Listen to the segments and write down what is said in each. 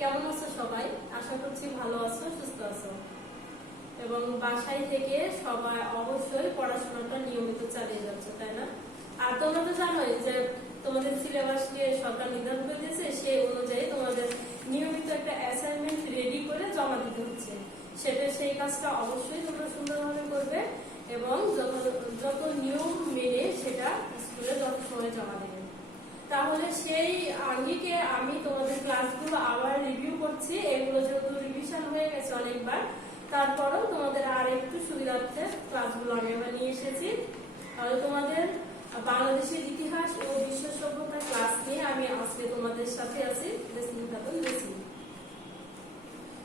কেমন আছো সবাই? আশা করছি ভালো আছো, সুস্থ আছো এবং বাসায় থেকে সবাই অবশ্যই পড়াশোনাটা নিয়মিত চালিয়ে যাচ্ছ, তাই না? আর তোমরা তো জানোই যে তোমাদের সিলেবাস নিয়ে সরকার নির্ধারণ করে দিয়েছে, সেই অনুযায়ী তোমাদের নিয়মিত একটা অ্যাসাইনমেন্ট রেডি করে জমা দিতে হচ্ছে। সেই কাজটা অবশ্যই তোমরা সুন্দরভাবে করবে এবং যত নিয়ম মেনে সেটা স্কুলে যত সময় জমা দেবে। তাহলে সেই আঙ্গিকে আমি তোমাদের ক্লাসগুলো আবার রিভিউ করছি। এগুলো যেহেতু রিভিশন হয়ে গেছে অনেকবার, তারপরও তোমাদের আর একটু সুবিধার্থে ক্লাসগুলো আমি আবার নিয়ে এসেছি। তাহলে তোমাদের বাংলাদেশের ইতিহাস ও বিশ্ব সভ্যতার ক্লাস নিয়ে আমি আজকে তোমাদের সাথে আছি।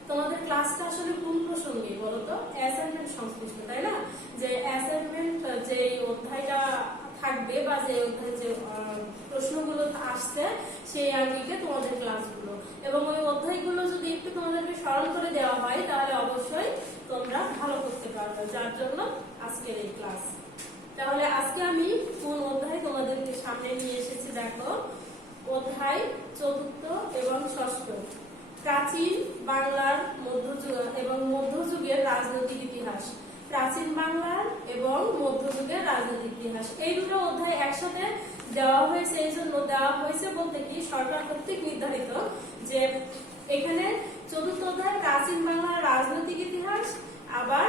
তোমাদের ক্লাসটা আসলে কোন প্রসঙ্গে বলো তো? অ্যাসাইনমেন্ট সংশ্লিষ্ট, তাই না? যে অ্যাসাইনমেন্ট যে অধ্যায়টা থাকবে বা যে অধ্যায় যে প্রশ্নগুলো আসছে সেই আঙ্গিকে তোমাদের ক্লাসগুলো, এবং ওই অধ্যায়গুলো যদি একটু তোমাদেরকে স্মরণ করে দেওয়া হয় তাহলে অবশ্যই তোমরা ভালো করতে পারবে, যার জন্য আজকের এই ক্লাস। তাহলে আজকে আমি কোন অধ্যায় তোমাদেরকে সামনে নিয়ে এসেছি দেখো। অধ্যায় ৪ এবং ৬, প্রাচীন বাংলার মধ্যযুগের রাজনৈতিক ইতিহাস। প্রাচীন বাংলার এবং মধ্যযুগের রাজনৈতিক ইতিহাস, এই দুটো অধ্যায় একসাথে দেওয়া হয়েছে। এই জন্য দেওয়া হয়েছে বলতে কি, সরকার কর্তৃক নির্ধারিত যে এখানে ৪ অধ্যায় প্রাচীন বাংলার রাজনৈতিক ইতিহাস, আবার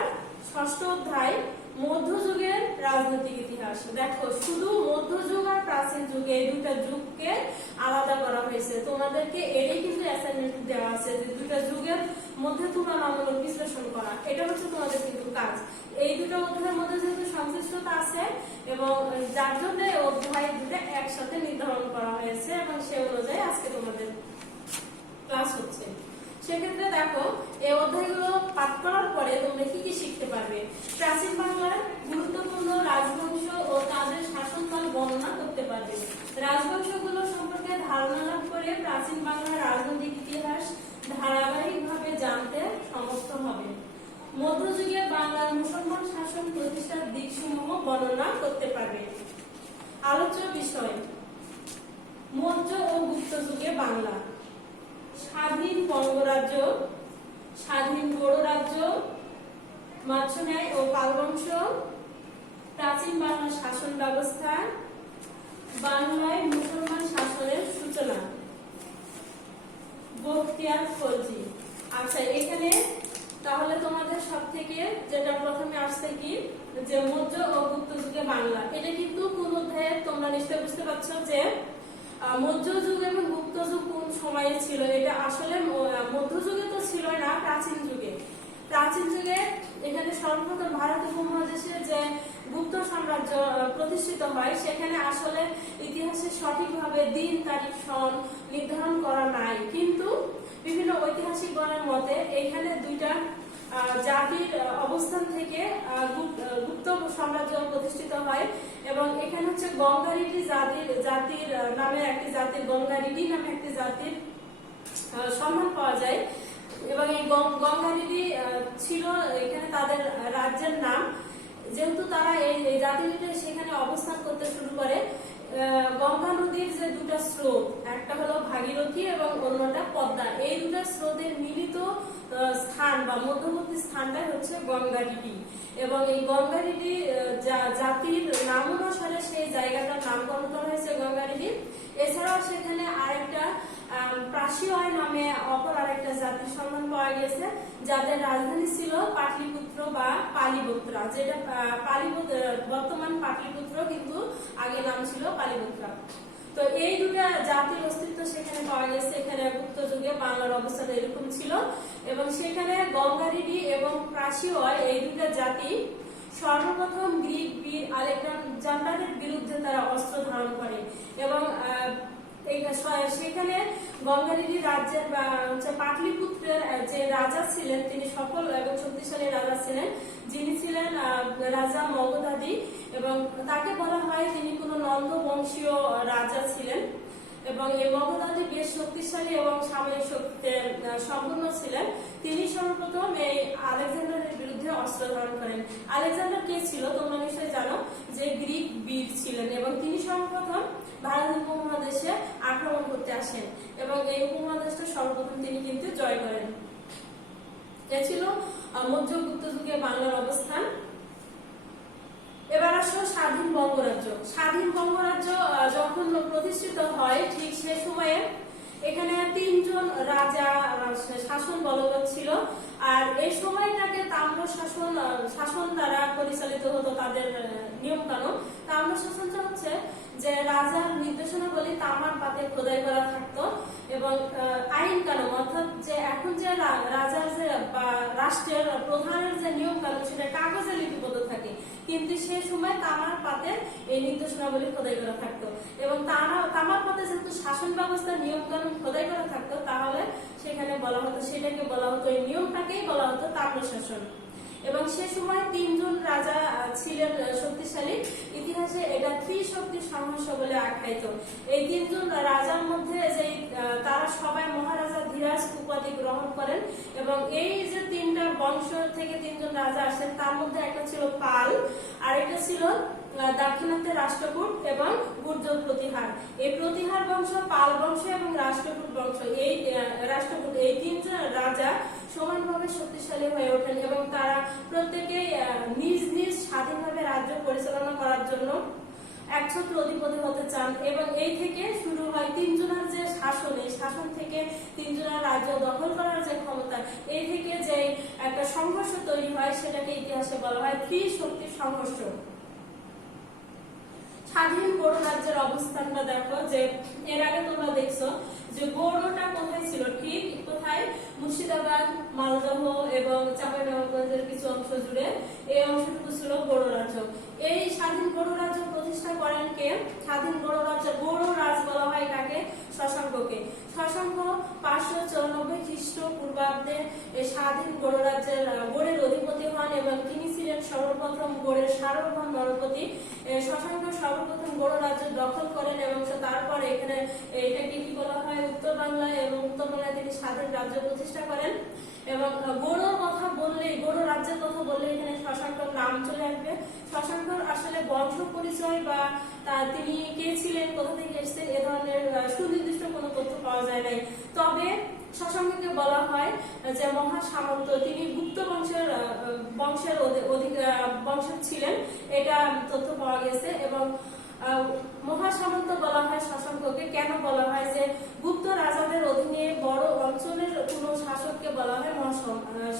৬ অধ্যায় মধ্যযুগের রাজনৈতিক ইতিহাস। দেখো, শুধু মধ্যযুগ আর প্রাচীন যুগ, এই দুটা যুগকে আলাদা করা হয়েছে। তোমাদেরকে এটাই কিন্তু অ্যাসাইনমেন্ট দেওয়া আছে যে দুটা যুগের মধ্যে তুলনামূলক বিশ্লেষণ করা। এটা হচ্ছে তোমাদের কিন্তু কাজ। এই দুটো অধ্যায়ের মধ্যে যেহেতু সংশ্লিষ্টতা আছে এবং যার জন্য অধ্যায় দুটো একসাথে নির্ধারণ করা হয়েছে এবং সে অনুযায়ী আজকে তোমাদের ক্লাস হচ্ছে। সেক্ষেত্রে দেখো, এই অধ্যায়গুলো পাঠ করার পরে তোমরা কি কি শিখতে পারবে? প্রাচীন বাংলার গুরুত্বপূর্ণ রাজবংশ ও তাদের শাসনকাল বর্ণনা করতে পারবে। রাজবংশগুলো সম্পর্কে ধারণা লাভ করে প্রাচীন বাংলার রাজনৈতিক ইতিহাস ধারাবাহিকভাবে জানতে সমর্থ হবে। মধ্যযুগে বাংলার মুসলমান শাসন প্রতিষ্ঠার দিকসমূহ বর্ণনা করতে পারবে। আলোচ্য বিষয়: মৌর্য ও গুপ্ত যুগে বাংলা, স্বাধীন বঙ্গরাজ্য, স্বাধীন গৌড় রাজ্য, মাচ্ছন্যায় ও পালবংশ, প্রাচীন বাংলার শাসন ব্যবস্থা, বাংলায় মুসলমান শাসনের সূচনা। বখতিয়ার খলজি। আচ্ছা, এখানে তাহলে তোমাদের সব থেকে যেটা প্রথমে আসছে কি, যে মৌর্য ও গুপ্ত যুগে বাংলা। এটা কিন্তু কোন অধ্যায়ে তোমরা নিশ্চয় বুঝতে পারছো যে মৌর্য যুগ এবং গুপ্ত যুগ কোন সময়ে ছিল। এটা আসলে মধ্যযুগে তো ছিল না, প্রাচীন যুগে। প্রাচীন যুগে এখানে সর্বপ্রথম ভারত উপমহাদেশে যে গুপ্ত সাম্রাজ্য প্রতিষ্ঠিত হয়, সেখানে আসলে ইতিহাসে সঠিকভাবে দিন, তারিখ, সন নির্ধারণ করা নাই। কিন্তু বিভিন্ন ঐতিহাসিকগণের মতে এখানে দুইটা জাতির অবস্থান থেকে গুপ্ত সাম্রাজ্য প্রতিষ্ঠিত হয় এবং এখানে হচ্ছে গঙ্গারিডি জাতির নামে একটি জাতির, গঙ্গারিডি নামে একটি জাতির সন্ধান পাওয়া যায়। এবং এই গঙ্গারিডি ছিল এখানে তাদের রাজ্যের নাম। যেহেতু তারা এই জাতিটা সেখানে অবস্থান করতে শুরু করে, গঙ্গা নদীর যে দুটা স্রোত, একটা হলো ভাগীরথী এবং অন্যটা পদ্মা, এই দুটা স্রোতের মিলিত স্থান বা মধ্যবর্তী স্থানটাই হচ্ছে গঙ্গারিডি। এবং এই গঙ্গারিডি জাতির নাম অনুসারে সেই জায়গাটার নামকরণ করা হয়েছে গঙ্গারিডি। এছাড়াও সেখানে আরেকটা প্রাসীয় নামে অপর আরেকটা জাতির সন্ধান পাওয়া গেছে, যাদের রাজধানী ছিল পাটলিপুত্র বা পালিপুত্রা, যেটা বর্তমান পাটলিপুত্র, কিন্তু আগে নাম ছিল পালিপুত্রা। তো এই দুটা জাতির অস্তিত্ব সেখানে পাওয়া গেছে। এখানে গুপ্ত যুগে বাংলার অবস্থান এরকম ছিল এবং সেখানে গঙ্গারিডি এবং প্রাসীয় এই দুটা জাতি সর্বপ্রথম গ্রিক বীর আলেকজান্ডারের বিরুদ্ধে তারা অস্ত্র ধারণ করে এবং সেখানে গঙ্গারিডি রাজ্যের পাটলিপুত্রের যে রাজা ছিলেন, তিনি সফল এবং শক্তিশালী রাজা ছিলেন, যিনি ছিলেন রাজা মগধাদি। এবং তাকে বলা হয় তিনি কোন নন্দ বংশীয় রাজা ছিলেন এবং এই মগধাদি বেশ শক্তিশালী এবং সামরিক শক্তিতে সম্পন্ন ছিলেন। তিনি সর্বপ্রথম এই আলেকজান্ডারের বিরুদ্ধে অস্ত্র ধারণ করেন। আলেকজান্ডার কে ছিল তোমরা নিশ্চয়ই জানো, যে গ্রিক বীর ছিলেন এবং তিনি সর্বপ্রথম ভারত উপমহাদেশে আক্রমণ করতে আসেন এবং এই উপমহাদেশটা সর্বপ্রথম তিনি কিন্তু জয় করেন। এ ছিল মধ্যগুপ্ত যুগে বাংলার অবস্থান। এবার আসো স্বাধীন বঙ্গরাজ্য। স্বাধীন বঙ্গরাজ্য যখন প্রতিষ্ঠিত হয় ঠিক সে সময়ে এখানে 3 জন রাজা শাসন বলবৎ ছিল, আর এই সময়টাকে তাম্র শাসন দ্বারা পরিচালিত হতো তাদের নিয়ম কানুন। তাম্র শাসনটা হচ্ছে যে রাজার নির্দেশনাবলী তামার পাতে খোদাই করা থাকতো এবং আইন কানুন অর্থাৎ যে এখন যে রাজার যে বা রাষ্ট্রের প্রধানের যে নিয়ম কানুন সেটা কাগজে লিপিবদ্ধ থাকে, কিন্তু সে সময় তামার পাতে এই নির্দেশনাবলী খোদাই করা থাকতো এবং তামার পাতে যেহেতু শাসন ব্যবস্থা নিয়ম কানুন খোদাই করা থাকতো তাহলে সেখানে বলা হতো, সেটাকে বলা হতো, এই নিয়মটাকেই বলা হতো তাম্র শাসন। এবং সে সময় 3 জন রাজা ছিলেন শক্তিশালী, ইতিহাসে এটা ত্রিশক্তি সংঘর্ষ বলে আখ্যায়িত। এই 3 জন রাজার মধ্যে যে তারা সবাই মহারাজা ধীরাজ উপাধি গ্রহণ করেন এবং এই যে 3টা বংশ থেকে 3 জন রাজা আসেন তার মধ্যে একটা ছিল পাল, আর একটা ছিল দাক্ষিণাত্যের রাষ্ট্রকূট এবং গুর্জর প্রতিহার। এই প্রতিহার বংশ, পাল বংশ এবং রাষ্ট্রকূট বংশ, এই রাষ্ট্রকূট এই 3 জন রাজা সমানভাবে শক্তিশালী হয়ে ওঠেন এবং তারা প্রত্যেকেই নিজ নিজ স্বাধীনভাবে রাজ্য পরিচালনা করার জন্য একছত্র অধিপতি হতে চান এবং এই থেকে শুরু হয় 3 জনের যে শাসন, এই শাসন থেকে 3 জনের রাজ্য দখল করার যে ক্ষমতা, এই থেকে যে একটা সংঘর্ষ তৈরি হয় সেটাকে ইতিহাসে বলা হয় ত্রিশক্তির সংঘর্ষ। স্বাধীন গৌড় রাজ্যের অবস্থানটা দেখো, যে এর আগে তোমরা দেখছো যে গৌড়টা কোথায় ছিল, ঠিক কোথায়, মুর্শিদাবাদ, মালদহ এবং চাঁপাইনবাবগঞ্জের কিছু অংশ জুড়ে এই অংশটুকু ছিল গৌড় রাজ্য। এই স্বাধীন গৌড় রাজ্য প্রতিষ্ঠা করেন কে? স্বাধীন গৌড় রাজ্য, গৌড় রাজ বলা হয় কাকে? শশাঙ্ককে। শশাঙ্ক 594 খ্রিস্টপূর্বাব্দে এই স্বাধীন গৌড় রাজ্যের গৌড়ের অধিপতি হন এবং তিনি ছিলেন সর্বপ্রথম গৌড়ের সার্বভৌম নরপতি। শশাঙ্ক সর্বপ্রথম গৌড় রাজ্য দখল করেন এবং তারপর এখানে এটাকে কি বলা হয় উত্তর বাংলায়, এবং উত্তর বাংলায় তিনি স্বাধীন রাজ্য প্রতিষ্ঠা করেন। এবং গৌড় কথা বললে, গৌড় রাজ্যের কথা বললে এখানে শশাঙ্কর নাম চলে আসবে। শশাঙ্কর আসলে বংশ পরিচয় বা তিনি কে ছিলেন, কোথা থেকে এসেছেন, এ ধরনের সুনির্দিষ্ট কোনো তথ্য পাওয়া যায় নাই। তবে শশাঙ্ককে বলা হয় যে মহা সামন্ত, তিনি গুপ্ত বংশের ছিলেন, এটা তথ্য পাওয়া গেছে। এবং মহা সামন্ত বলা হয় শশাঙ্ককে, কেন বলা হয় যে গুপ্ত রাজাদের অধীনে বড় অঞ্চলের কোন শাসককে বলা হয় মহা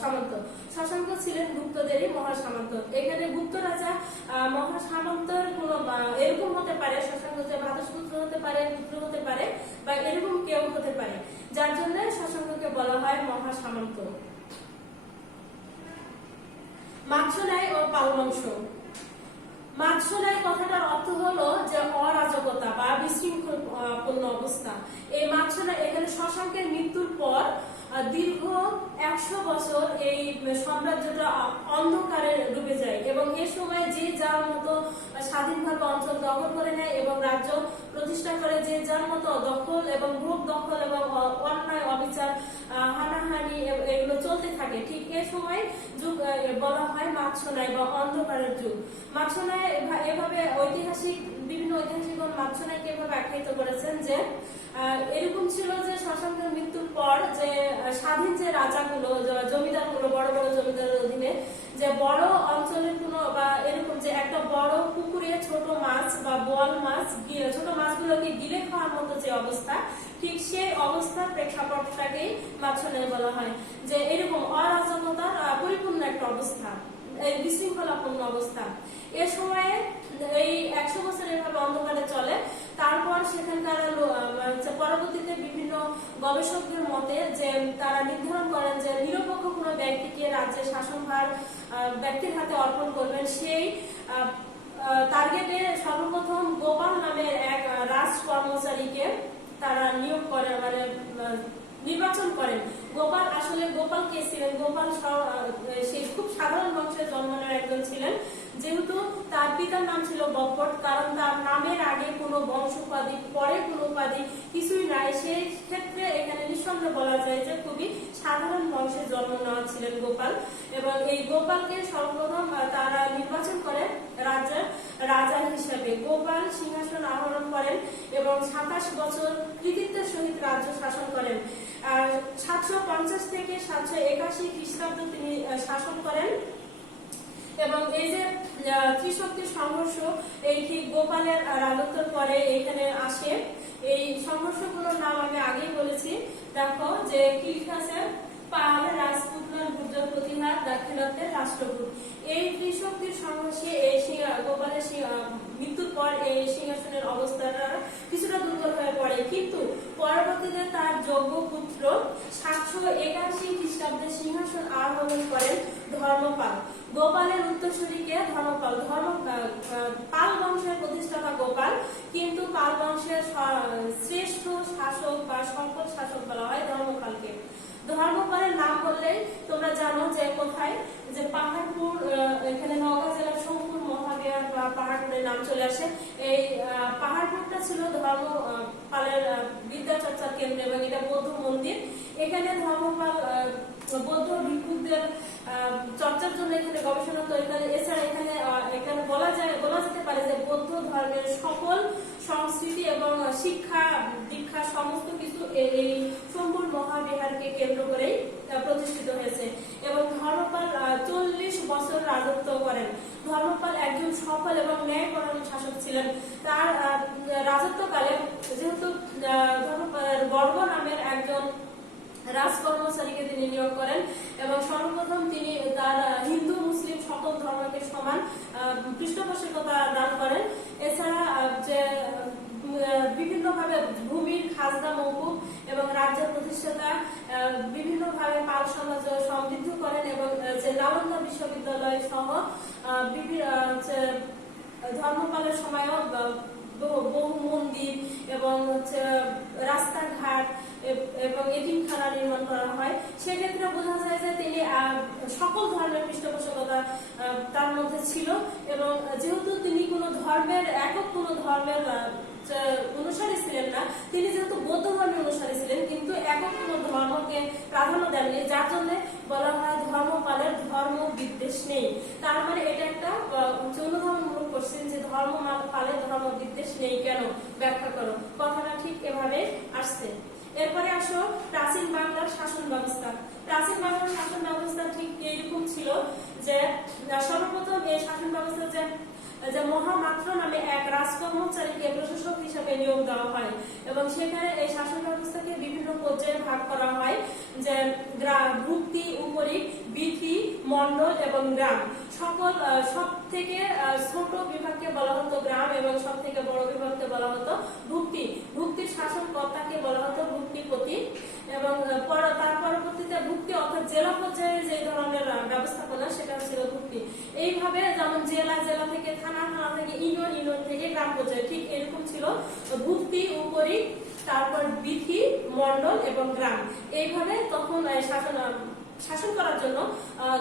সামন্ত। শশাঙ্ক ছিলেন গুপ্তদেরই মহা সামন্ত। এখানে গুপ্ত রাজা মহা সামন্তর কোন এরকম হতে পারে, শশাঙ্ক যে ভ্রাতুষ্পুত্র হতে পারে, পুত্র হতে পারে বা এরকম কেউ হতে পারে, যার জন্য শশাঙ্ককে বলা হয় মহা সামন্ত। মাৎস্যন্যায় ও পালবংশ। মাৎস্যন্যায় কথাটার অর্থ হলো যে অরাজকতা বা বিশৃঙ্খলপূর্ণ অবস্থা। এই মাৎস্যন্যায় এখানে শশাঙ্কের মৃত্যুর পর দীর্ঘ 100 বছর এই সাম্রাজ্যটা অন্ধকারে ডুবে যায় এবং এ সময় যে যার মতো স্বাধীনভাবে অঞ্চল দখল করে নেয় এবং রাজ্য প্রতিষ্ঠা করে, যে যার মতো দখল এবং ভোগ দখল এবং অন্যায় অবিচার হানাহানি এগুলো চলতে থাকে। ঠিক এ সময় যুগ বলা হয় মাৎস্যন্যায় বা অন্ধকারের যুগ। মাৎস্যন্যায় এভাবে বিভিন্ন ঐতিহাসিকগণ মাৎস্যন্যায়কে এভাবে আখ্যায়িত করেছেন যে এরকম ছিল যে শশাঙ্কের মৃত্যুর পর যে স্বাধীন যে রাজাগুলো, জমিদারগুলো, বড় বড় জমিদারের অধীনে যে বড় অঞ্চলের কোনো বা এরকম যে একটা বড় পুকুরে ছোট মাছ বা বোয়াল মাছ, ছোট মাছগুলোকে গিলে খাওয়ার মতো যে অবস্থা, ঠিক সেই অবস্থার প্রেক্ষাপটটাকেই মাৎস্যন্যায় বলা হয়। যে এরকম অরাজকতার পরিপূর্ণ একটা অবস্থা, এই বিশৃঙ্খলাপূর্ণ অবস্থা। এ সময়ে এই 100 বছর এভাবে অন্ধকারে চলে। তারপর সেখানকার পরবর্তীতে বিভিন্ন গবেষকদের মতে যে তারা নির্ধারণ করেন যে নিরপেক্ষ কোনো ব্যক্তিকে রাজ্যের শাসনভার ব্যক্তির হাতে অর্পণ করবেন, সেই টার্গেটে সর্বপ্রথম গোপাল নামের এক রাজ কর্মচারীকে তারা নিয়োগ করে, মানে নির্বাচন করেন। গোপাল কে ছিলেন? গোপাল সে খুব সাধারণ বংশের জন্মানোর একজন ছিলেন, যেহেতু তার পিতার নাম ছিল বব্বট, কারণ তার নামের আগে কোনো বংশ উপাধি, পরে কোনো উপাধি কিছুই নাই। সেই ক্ষেত্রে এখানে নিঃসন্দেহে বলা যায় যে খুবই সাধারণ বংশের জন্ম নেওয়া ছিলেন গোপাল। এবং এই গোপালকে সর্বপ্রথম তারা নির্বাচন করে রাজ্যের রাজা হিসেবে। গোপাল সিংহাসন আরোহণ করেন এবং 27 বছর কৃতিত্বের সহিত রাজ্য শাসন করেন। 750 থেকে 781 খ্রিস্টাব্দ তিনি শাসন করেন। এবং এই যে ত্রিশক্তির সংঘর্ষ এই ঠিক গোপালের রাজত্বের পরে এখানে আসে। এই সংঘর্ষগুলোর নাম আমি আগেই বলেছি। দেখো যে কি আছে, পাহাড়ের রাজপুতনার গুর্জর প্রতিহার, দাক্ষিণাত্যের রাষ্ট্রকূট। এই ত্রিশক্তির সংঘর্ষে এই গোপালের মৃত্যুর পর এই সিংহাসনের অবস্থাটা কিছুটা দুর্বল হয়ে পড়ে, কিন্তু পরবর্তীতে তার যোগ্য পুত্র 781 খ্রিস্টাব্দে সিংহাসন আরোহণ করেন ধর্মপাল। গোপালের উত্তরসূরিকে ধর্মপাল, পাল বংশের প্রতিষ্ঠাতা গোপাল, কিন্তু পাল বংশের শ্রেষ্ঠ শাসক বা সকল শাসক বলা হয় ধর্মপালকে। ধর্মপালের নাম বললেই তোমরা জানো যে কোথায়, যে পাহাড়পুর, এখানে নওগাঁ জেলার সোমপুর মহাবিহার বা পাহাড়পুরের নাম চলে আসে। এই পাহাড়পুরটা ছিল ধর্মপালের বিদ্যাচর্চার কেন্দ্র এবং এটা বৌদ্ধ মন্দির। এখানে ধর্মপাল বৌদ্ধ ভিক্ষুকদের চর্চার জন্য এখানে গবেষণা তৈরি করে। এছাড়া এখানে বলা যেতে পারে যে বৌদ্ধ ধর্মের সকল সংস্কৃতি এবং শিক্ষা দীক্ষা সমস্ত কিছু এই সোমপুর মহাবিহারকে কেন্দ্র করেই প্রতিষ্ঠিত হয়েছে। এবং ধর্মপাল 40 বছর রাজত্ব করেন। ধর্মপাল একজন সফল এবং ন্যায়পরায়ণ শাসক ছিলেন। তার রাজত্বকালে যেহেতু ধর্মপালের গর্গ নামের একজন রাজকর্মচারীকে তিনি নিয়োগ করেন এবং সর্বপ্রথম তিনি তার হিন্দু মুসলিম সকল ধর্মকে সমান পৃষ্ঠপোষকতা দান করেন। এছাড়া যে বিভিন্নভাবে ভূমির খাজনা মওকুফ এবং রাজ্যের প্রতিষ্ঠাতা বিভিন্নভাবে পাল সমাজ সমৃদ্ধ করেন এবং যে নালন্দা বিশ্ববিদ্যালয় সহ ধর্মপালের সময়ও বহু মন্দির এবং রাস্তাঘাট এবং এতিমখানা নির্মাণ করা হয়। সেক্ষেত্রে বোঝা যায় যে তিনি সকল ধর্মের পৃষ্ঠপোষকতা তার মধ্যে ছিল। এবং যেহেতু তিনি কোনো ধর্মের অনুসারী ছিলেন না, তিনি যেহেতু বৌদ্ধ ধর্মের অনুসারী ছিলেন কিন্তু একক কোনো ধর্মকে প্রাধান্য দেননি, যার জন্য বলা হয় ধর্মপালের ধর্ম বিদ্বেষ নেই। তার মানে এটা একটা অনুধাবনমূলক কোশ্চেন যে ধর্মপালের ধর্ম বিদ্বেষ নেই কেন, ব্যাখ্যা করো। কথাটা ঠিক এভাবে আসছে। এরপরে আসো প্রাচীন বাংলার শাসন ব্যবস্থা। প্রাচীন বাংলার শাসন ব্যবস্থা ঠিক এইরকম ছিল যে সর্বপ্রথম এই শাসন ব্যবস্থা যে মহামাত্র নামে এক রাজকর্মচারীকে প্রশাসক হিসেবে নিয়োগ দেওয়া হয় এবং সেখানে এই শাসন ব্যবস্থাকে বিভিন্ন পর্যায়ে ভাগ করা হয়, যে ভুক্তি, উপরিক, বিধি, মণ্ডল এবং গ্রাম। সব থেকে ছোট বিভাগকে বলা হতো গ্রাম এবং সব থেকে বড় বিভাগকে বলা হতো ভুক্তি। ভুক্তির শাসনকর্তাকে বলা হতো ভুক্তিপতি এবং তার পরবর্তীতে ভুক্তি অর্থাৎ জেলা পর্যায়ে যে ধরনের ব্যবস্থাপনা সেটা ছিল ভুক্তি। এইভাবে যেমন জেলা থেকে থানা, থানা থেকে ইউনিয়ন থেকে গ্রাম পর্যায়ে ঠিক এরকম ছিল ভুক্তি, উপরিক, তারপর বিধি, মণ্ডল এবং গ্রাম। এইভাবে তখন শাসন করার জন্য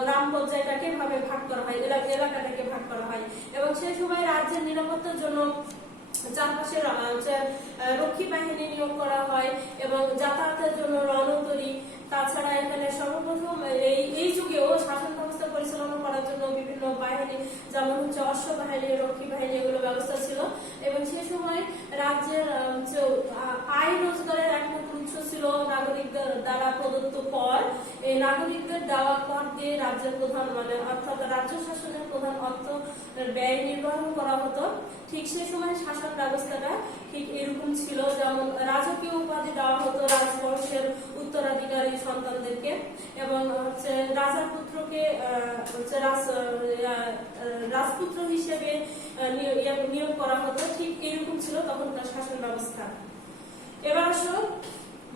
গ্রাম পর্যায়টাকে ভাবে ভাগ করা হয়, এলাকাটাকে ভাগ করা হয়। এবং সেই সময় রাজ্যের নিরাপত্তার জন্য চারপাশে রক্ষী বাহিনী নিয়োগ করা হয় এবং যাতায়াতের জন্য রণতরী। তাছাড়া এখানে সর্বপ্রথম এই যুগেও শাসন ব্যবস্থা পরিচালনা করার জন্য বিভিন্ন বাহিনী, যেমন অশ্ব বাহিনী, রক্ষী বাহিনী, এগুলো ব্যবস্থা ছিল। এবং সে সময় রাজ্যের আয় রোজগারের একমাত্র উৎস ছিল নাগরিকদের দ্বারা প্রদত্ত কর। এই নাগরিকদের দেওয়া কর দিয়ে রাজ্যের প্রধান অর্থাৎ রাজ্য শাসনের প্রধান অর্থ ব্যয় নির্বাহন করা হতো। ঠিক সে সময় শাসন ব্যবস্থাটা ঠিক এরকম ছিল, যেমন রাজকীয় উপাধি দেওয়া হতো রাজবংশের উত্তরাধিকারী সন্তানদেরকে এবং রাজার পুত্রকে রাজপুত্র হিসেবে নিয়োগ করা হতো। ঠিক এরকম ছিল তখনকার শাসন ব্যবস্থা। এবার আসো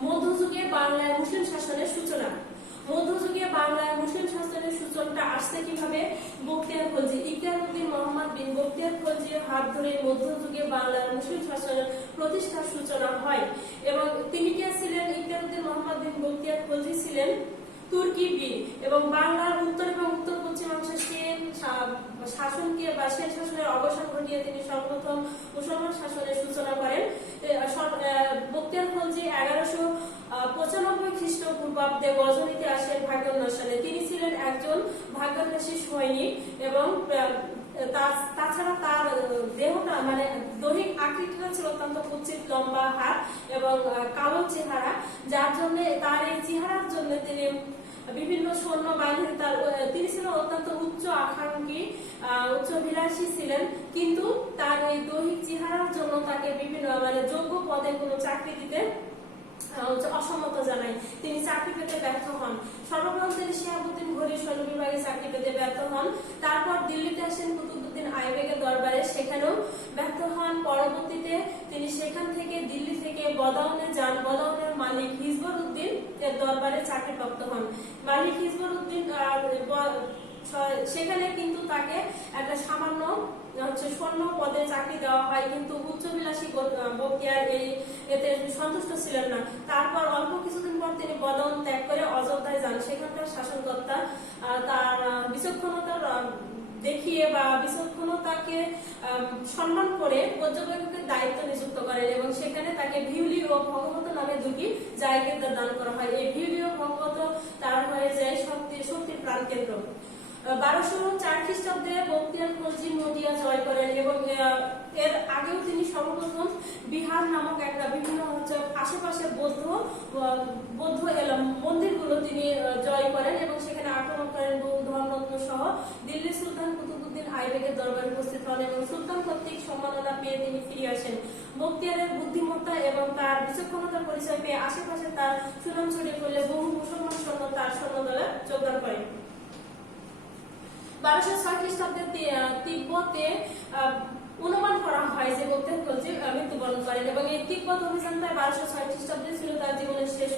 মধ্যযুগে বাংলায় মুসলিম শাসনের সূচনা। মধ্যযুগে বাংলায় মুসলিম শাসনের সূচনাটা আসছে কিভাবে? বখতিয়ার খলজি, ইখতিয়ারউদ্দিন মোহাম্মদ বিন বখতিয়ার খলজির হাত ধরে মধ্যযুগে বাংলার মুসলিম শাসনের প্রতিষ্ঠার সূচনা হয়। এবং তিনি কে ছিলেন? ইখতিয়ারউদ্দিন মোহাম্মদ বিন বখতিয়ার খলজি ছিলেন তুর্কি বীর এবং বাংলার উত্তর এবং উত্তর পশ্চিমাংশে সেন শাসনকে বা সেন শাসনের অবসান ঘটিয়ে তিনি সর্বপ্রথম মুসলমান শাসনের সূচনা করেন। বখতিয়ার খলজি 1195 খ্রিস্টপূর্বাব্দে গজনীতে আসেন ভাগ্যান্বেষণে। তিনি ছিলেন একজন ভাগ্যান্বেষী সৈনিক এবং তাছাড়া তার দেহটা মানে দৈহিক আকৃতিটা ছিল অত্যন্ত কুৎসিত, লম্বা হাত এবং কালো চেহারা, যার জন্য তার এই চেহারার জন্য তিনি বিভিন্ন সৈন্য বাহিনী তিনি ছিলেন অত্যন্ত উচ্চ আকাঙ্ক্ষী, উচ্চবিলাসী ছিলেন, কিন্তু তার এই দৈহিক চেহারার জন্য তাকে বিভিন্ন মানে যোগ্য পদে কোনো চাকরি দিতে অসম্মত জানায়। তিনি চাকরি পেতে ব্যর্থ হন। সর্বপ্রথম তিনি শিহাবুদ্দিন ঘড়ির সৈন্য বিভাগে চাকরি পেতে ব্যর্থ হন। তারপর দিল্লিতে আসেন কুতুবউদ্দিন আইবেকের দরবারে, সেখানেও ব্যর্থ হন। পরবর্তীতে তিনি সেখান থেকে দিল্লি থেকে বদাউনে যান। বদাউনের মালিক হিজবুদ্দিন এর দরবারে চাকরিপ্রাপ্ত হন। মালিক হিজবুদ্দিন সেখানে কিন্তু তাকে একটা সামান্য স্বর্ণ পদে চাকরি দেওয়া হয়, কিন্তু উচ্চবিলাসী বখতিয়ার এতে সন্তুষ্ট ছিলেন না। তারপর অল্প কিছুদিন পর তিনি বদাউন ত্যাগ করে অযোধ্যায় যান। সেখানকার শাসনকর্তা তার বিচক্ষণতা দেখিয়ে বা বিচক্ষণতাকে সম্মান করে পর্যবেক্ষকের দায়িত্ব নিযুক্ত করেন এবং সেখানে তাকে ভিউলি ও ভগবত নামে দুটি জায়গা দান করা হয়। এই ভিউলি ও ভগবত তার হয়ে যায় শক্তির প্রাণকেন্দ্র। 1204 খ্রিস্টাব্দে বখতিয়ার খলজি নদিয়া জয় করেন এবং এর আগেও তিনি সর্বপ্রথম বিহার নামক একটা বিভিন্ন আশেপাশে বৌদ্ধ মন্দিরগুলো তিনি জয় করেন এবং সেখানে আক্রমণ করেন। বহু ধর্মরত্ন সহ দিল্লি সুলতান কুতুবউদ্দিন আইবেকের দরবারে উপস্থিত হন এবং সুলতান কর্তৃক সম্মাননা পেয়ে তিনি ফিরে আসেন। বখতিয়ারের বুদ্ধিমত্তা এবং তার বিচক্ষণতার পরিচয় পেয়ে আশেপাশে তার সুনাম ছড়িয়ে পড়লে বহু মুসলমান সৈন্য তার সৈন্যদলে যোগদান করেন। 1206 খ্রিস্টাব্দে তিব্বতে অনুমান করা হয় যে বখতিয়ার খলজি মৃত্যুবরণ করেন এবং এই তিব্বত অভিযান প্রায় 1206 খ্রিস্টাব্দে ছিল তার জীবনের শেষ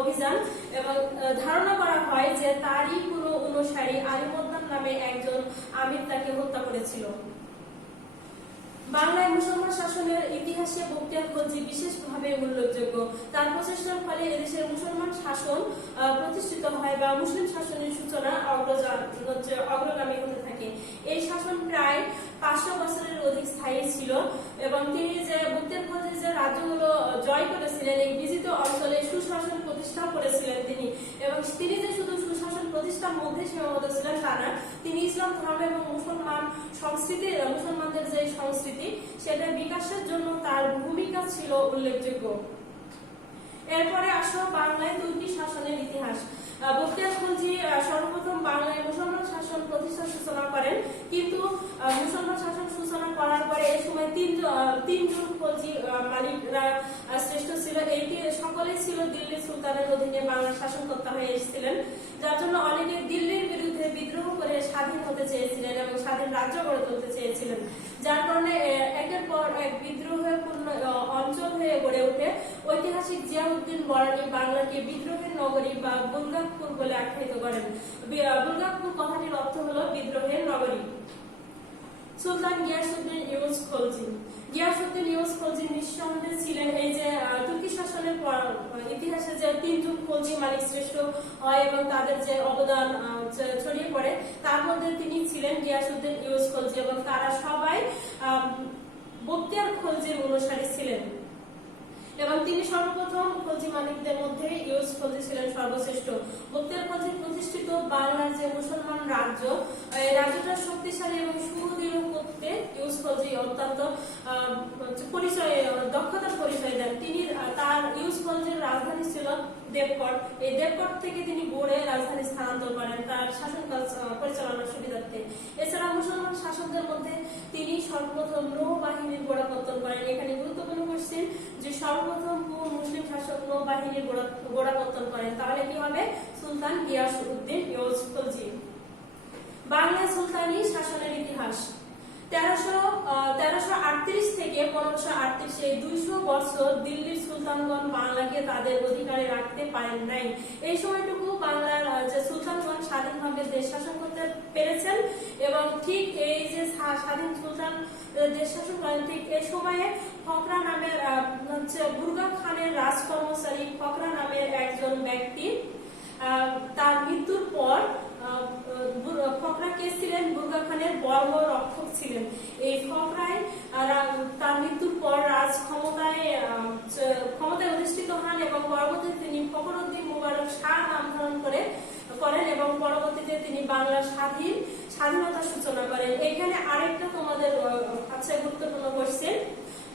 অভিযান এবং ধারণা করা হয় যে তারই কোনো অনুসারী আলিমুদ্দান নামে একজন আমির তাকে হত্যা করেছিল। বাংলায় মুসলমান শাসনের ইতিহাসে বখতিয়ার খলজি বিশেষভাবে উল্লেখযোগ্য। তার প্রচেষ্টার ফলে এদেশের মুসলমান শাসন প্রতিষ্ঠিত হয় বা মুসলিম শাসনের সূচনা অগ্রগামী হতে থাকে। এই শাসন প্রায় 500 বছরের অধিক স্থায়ী ছিল এবং তিনি যে বখতিয়ার খলজি যে রাজ্যগুলো জয় করেছিলেন, এই বিজিত অঞ্চলে সুশাসন প্রতিষ্ঠা করেছিলেন তিনি, এবং তিনি যে শুধু সুশাসন প্রতিষ্ঠার মধ্যে সীমাবদ্ধ ছিলেন তা না, তিনি ইসলাম ধর্ম এবং মুসলমানদের যে সংস্কৃতি সেটা বিকাশের জন্য তার ভূমিকা ছিল উল্লেখযোগ্য। এরপরে আসো বাংলায় তুর্কি শাসনের ইতিহাস। বখতিয়ার খলজি সর্বপ্রথম বাংলায় মুসলমান শাসন প্রতিষ্ঠার সূচনা করেন, কিন্তু মুসলমান শাসন সূচনা করার পরে এই সময় তিনজন খলজি মালিকরা শ্রেষ্ঠ ছিল। এই সকলেই ছিল দিল্লি সুলতানের অধীনে বাংলার শাসনকর্তা হয়ে এসেছিলেন, যার জন্য অনেকে দিল্লির বিরুদ্ধে বিদ্রোহ করে স্বাধীন হতে চেয়েছিলেন এবং স্বাধীন রাজ্য গড়ে তুলতে চেয়েছিলেন, যার কারণে একের পর এক বিদ্রোহপূর্ণ অঞ্চল হয়ে গড়ে ওঠে। ঐতিহাসিক জিয়াউদ্দিন বরানী বাংলাকে বিদ্রোহের নগরী বা বুলগাকপুর বলে আখ্যায়িত করেন। বুলগাকপুর কথাটির অর্থ হলো বিদ্রোহের নগরী। সুলতান গিয়াসউদ্দিন ইউসুফ খলজি। গিয়াসউদ্দিন ইউসুফ খলজি নিঃসন্দেহে ছিলেন এই যে তুর্কি শাসনের ইতিহাসে যে তিনজন খলজি মালিক শ্রেষ্ঠ হয় এবং তাদের যে অবদান ছড়িয়ে পড়ে, তার মধ্যে তিনি ছিলেন গিয়াসউদ্দিন ইউসুফ খলজি এবং তারা সবাই বখতিয়ার খলজির অনুসারী ছিলেন এবং তিনি সর্বপ্রথম খলজি মালিকদের মধ্যে ইউসুফ খলজি ছিলেন সর্বশ্রেষ্ঠ। বখতিয়ার খলজি প্রতিষ্ঠিত বাংলার যে মুসলমান রাজ্য, এই রাজ্যটা শক্তিশালী এবং সুদৃঢ় করতে ইউসুফ খলজি অত্যন্ত দক্ষতার পরিচয় দেন। তিনি ইউসুফ খলজির রাজধানী ছিল দেবকট। এই দেবকট থেকে তিনি গড়ে রাজধানী স্থানান্তর করেন তার শাসন কাজ পরিচালনার সুবিধার্থে। এছাড়া মুসলমান শাসকদের মধ্যে তিনি সর্বপ্রথম নৌবাহিনীর গোড়াপত্তন করেন। এখানে গুরুত্বপূর্ণ কোশ্চেন যে সর্বপ্রথম কোন মুসলিম শাসক নৌবাহিনীর গোড়াপত্তন করেন, তাহলে কি হবে? সুলতান গিয়াসউদ্দিন ইউসুফ খলজি। বাংলায় সুলতানি শাসনের ইতিহাস। 1338 থেকে 1538 এই 200 বছর দিল্লির সুলতানগণ বাংলাকে তাদের অধিকারে রাখতে পারেন নাই। এই সময়টুকু বাংলার যে সুলতানগণ স্বাধীনভাবে দেশ শাসন করতে পেরেছেন এবং ঠিক এই যে স্বাধীন সুলতান দেশ শাসন করেন, ঠিক এই সময়ে ফকরা নামের বুরগা খানের রাজকর্মচারী ফকরা নামের একজন ব্যক্তি তার মৃত্যুর পর ফকরা কে ছিলেন? বুরগা খানের বর্ম রক্ষক ছিলেন। এই ফকরায় তার মৃত্যুর পর রাজ ক্ষমতায় অধিষ্ঠিত হন এবং পরবর্তীতে তিনি ফখরুদ্দিন মুবারক শাহ নাম ধারণ করে করেন এবং পরবর্তীতে তিনি বাংলার স্বাধীনতার সূচনা করেন। এখানে আরেকটা তোমাদের আচ্ছা গুরুত্বপূর্ণ কোশ্চেন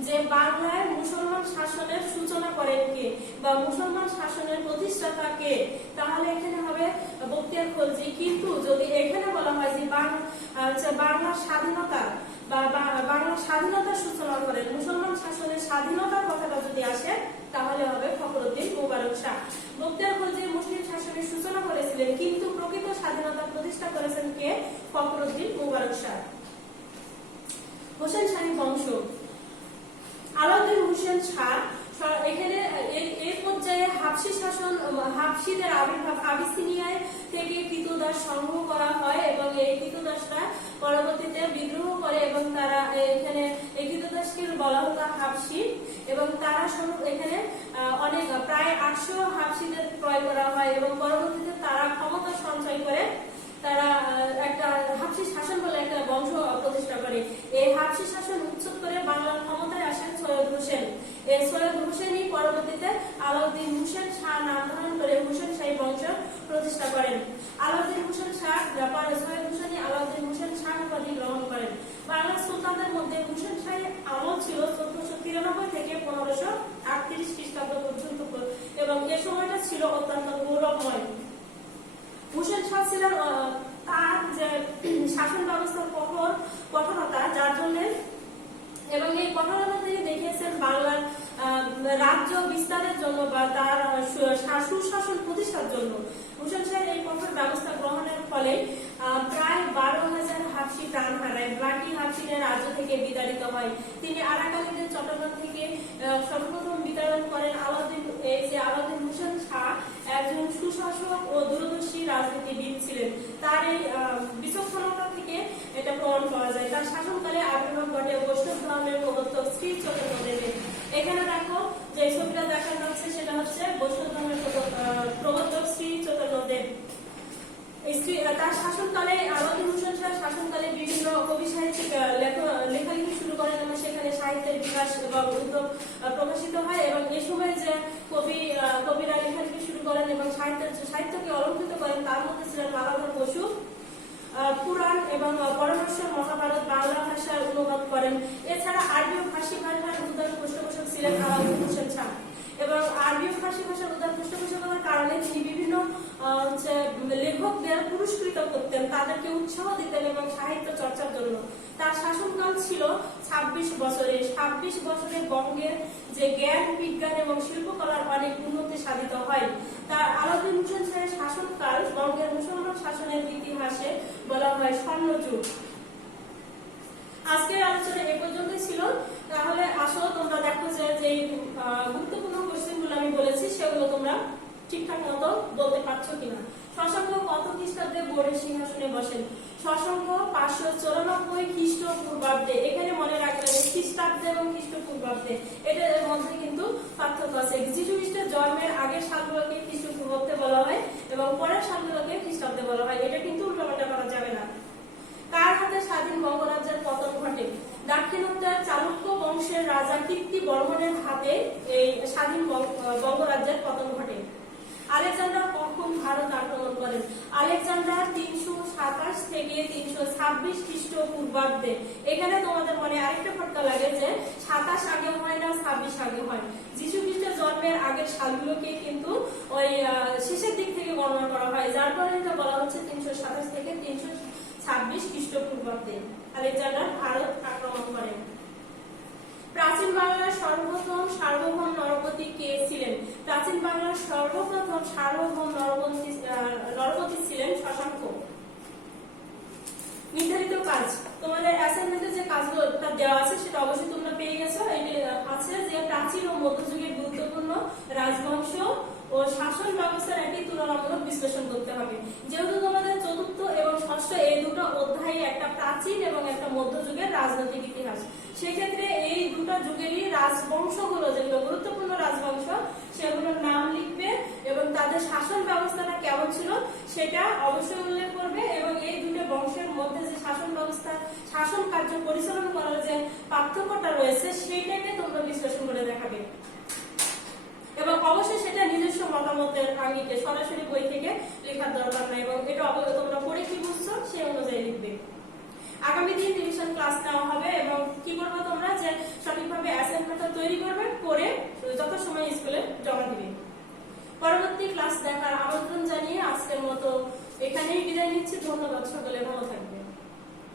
যে বাংলায় মুসলমান শাসনের সূচনা করেন কে বা মুসলমান শাসনের প্রতিষ্ঠাতা কে, তাহলে এখানে হবে বখতিয়ার খলজি। কিন্তু যদি এখানে বলা হয় যে বাংলার স্বাধীনতা বা বাংলার স্বাধীনতার সূচনা করেন, মুসলমান শাসনের স্বাধীনতার কথাটা যদি আসে তাহলে হবে ফখরুদ্দীন মুবারক শাহ। বখতিয়ার খলজি মুসলিম শাসনের সূচনা করেছিলেন কিন্তু প্রকৃত স্বাধীনতা প্রতিষ্ঠা করেছেন কে? ফখরুদ্দীন মুবারক শাহ। হোসেন শাহী বংশ, আলাউদ্দিন হোসেন শাহ এখানে এই পর্যায়ে হাবশি শাসন, হাবশিদের আবির্ভাব, আবিসিনিয়ায় থেকে কৃতদাস সংগ্রহ করা হয় এবং এই কৃতদাসরা পরবর্তীতে বিদ্রোহ করে এবং তারা এখানে এই কৃতদাসকে বলা হতো হাবশি এবং তারা এখানে অনেক প্রায় 800 হাবশিদের ক্রয় করা হয় এবং পরবর্তীতে তারা ক্ষমতা সঞ্চয় করে তারা একটা হাবশি শাসন বলে একটা বংশ প্রতিষ্ঠা করে। এই হাবশি শাসন উচ্ছেদ করে বাংলার ক্ষমতায় আসেন সৈয়দ হোসেন। এই সৈয়দ হোসেনই পরবর্তীতে আলাউদ্দিন হোসেন শাহ নাম ধারণ করে হোসেন শাহী বংশ প্রতিষ্ঠা করেন। আলাউদ্দিন হোসেন শাহ সৈয়দ হোসেনই আলাউদ্দিন হোসেন শাহ উপাধি গ্রহণ করেন। বাংলার সুলতানদের মধ্যে হোসেন শাহী আমল ছিল 1493 থেকে 1538 খ্রিস্টাব্দ পর্যন্ত এবং এ সময়টা ছিল অত্যন্ত গৌরবময়। হোসেন শাহ ছিলেন তার যে শাসন ব্যবস্থার কঠোরতা, যার জন্য এবং এই কঠোরতা থেকে দেখিয়েছেন বাংলার রাজ্য বিস্তারের জন্য বা তার সুশাসন প্রতিষ্ঠার জন্য। হোসেন শাহের এই কঠোর ব্যবস্থা গ্রহণের ফলে প্রায় 12,000 হাবশি প্রাণ হারায়, বাকি হাবশিদের রাজ্য থেকে বিতাড়িত হয়। তিনি আরাকানিদের চট্টগ্রাম থেকে সর্বপ্রথম বিতাড়ন করেন। আলাউদ্দিন হোসেন শাহ একজন সুশাসক ও দূরদর্শী রাজনীতিবিদ ছিলেন। তার এই বিচক্ষণতা থেকে এটা প্রমাণ পাওয়া যায়। তার শাসনকালে আবির্ভাব ঘটে বৈষ্ণব ধর্মের প্রবর্তক শ্রী চৈতন্যদেবের। এখানে দেখো যে ছবিটা দেখানো হচ্ছে সেটা হচ্ছে বৈষ্ণব ধর্মের প্রবর্তক শ্রী চৈতন্যদেব। তার শাসনকালে আলাউদ্দিন হোসেন শাহ শাসনকালে বিভিন্ন কবি সাহিত্যিক লেখালেখি শুরু করেন এবং সেখানে সাহিত্যের বিকাশ এবং উদ্যোগ প্রকাশিত হয় এবং এ সময় যে কবিরা লেখালেখি শুরু করেন এবং সাহিত্যকে অলঙ্কৃত করেন তার মধ্যে ছিলেন মালাধর বসু। পুরাণ এবং পরমেশ্বর মহাভারত বাংলা ভাষায় অনুবাদ করেন। এছাড়া আরবি ও ফার্সি ভাষার উদার পৃষ্ঠপোষক ছিলেন আলাউদ্দিন হোসেন শাহ এবং আরবি ও ফার্সি ভাষার উদার পৃষ্ঠপোষকতার কারণে তিনি বিভিন্ন লেখকদের পুরস্কৃত করতেন, তাদেরকে উৎসাহ দিতেন এবং সাহিত্য চর্চার জন্য। তার শাসনকাল ছিল 26 বছরের। 26 বছরে বঙ্গের যে জ্ঞান বিজ্ঞান এবং শিল্পকলার অনেক উন্নতি সাধিত হয়। তার আলাউদ্দিন হোসেন শাহের শাসনকাল বঙ্গের মুসলমান শাসনের ইতিহাসে বলা হয় স্বর্ণযুগ। আজকের আলোচনা এ পর্যন্তই ছিল। তাহলে আসো তোমরা দেখো যে গুরুত্বপূর্ণ কোশ্চেনগুলো আমি বলেছি সেগুলো তোমরা ঠিকঠাক মতো বলতে পারছো কিনা। শশাঙ্ক কত খ্রিস্টাব্দে বোর্ডের সিংহাসনে বসেন? শশাঙ্ক 594 খ্রিস্টপূর্বাব্দে। এখানে মনে রাখবেন খ্রিস্টাব্দে এবং খ্রিস্টপূর্বাব্দে এটার মধ্যে কিন্তু পার্থক্য আছে। যীশু খ্রিস্টের জন্মের আগের সালগুলোকে খ্রিস্টপূর্বাব্দে বলা হয় এবং পরের সালগুলোকে খ্রিস্টাব্দে বলা হয়। এটা কিন্তু উল্টাপাল্টা করা যাবে না। কার হাতে স্বাধীন বঙ্গরাজ্যের পতন ঘটে? দাক্ষিণাত্যের চালুক্য বংশের রাজা কীর্তি বর্মনের হাতে এই স্বাধীন বঙ্গরাজ্যের পতন ঘটে। আলেকজান্ডার কখন ভারত আক্রমণ করেন? আলেকজান্ডার 327 থেকে 326 খ্রিস্টপূর্বাব্দে। এখানে তোমাদের মনে আরেকটা ফটকা লাগে যে 27 আগে হয় না 26 আগে হয়। যীশু খ্রিস্টের জন্মের আগের সালগুলোকে কিন্তু ওই শেষের দিক থেকে গণনা করা হয়, যার কারণে এটা বলা হচ্ছে 327 থেকে 326 খ্রিস্টপূর্বাব্দে আলেকজান্ডার ভারত আক্রমণ করেন। প্রাচীন বাংলার সর্বপ্রথম সার্বভৌম নরপতি কে ছিলেন? প্রাচীন বাংলার সর্বপ্রথম সার্বভৌম নরপতি ছিলেন শশাঙ্ক। নির্ধারিত কাজ, তোমাদের অ্যাসাইনমেন্টে যে কাজগুলো দেওয়া আছে সেটা অবশ্যই তোমরা পেয়ে গেছো। এটি আছে যে প্রাচীন ও মধ্যযুগের গুরুত্বপূর্ণ রাজবংশ ও শাসন ব্যবস্থার একটি তুলনামূলক বিশ্লেষণ করতে হবে। যেহেতু তোমাদের চতুর্থ এবং ষষ্ঠ এই দুটো অধ্যায়ে একটা প্রাচীন এবং একটা মধ্যযুগের রাজনৈতিক ইতিহাস, সেক্ষেত্রে এই দুটো যুগেরই রাজবংশগুলো যেগুলো গুরুত্বপূর্ণ রাজবংশ সেগুলোর নাম লিখবে এবং তাদের শাসন ব্যবস্থাটা কেমন ছিল সেটা অবশ্যই উল্লেখ করবে এবং এই দুটো বংশের মধ্যে যে শাসন ব্যবস্থা শাসন কার্য পরিচালনা করার যে পার্থক্যটা রয়েছে সেইটাকে তোমরা বিশ্লেষণ করে দেখাবে এবং অবশ্যই সেটা নিজস্ব মতামতের আঙ্গিকে সরাসরি বই থেকে লেখার দরকার নাই, এবং এটা তোমরা পড়ে কি বুঝছো সেই অনুযায়ী লিখবে। আগামী দিন রিভিশন ক্লাস নেওয়া হবে এবং কি করবে তোমরা যে সঠিকভাবে অ্যাসাইনমেন্টটা তৈরি করবে, করে যত সময় স্কুলে জমা দিবে। পরবর্তী ক্লাস দেখার আমন্ত্রণ জানিয়ে আজকের মতো এখানেই বিদায় নিচ্ছি। ধন্যবাদ, সকলে ভালো থাকবে।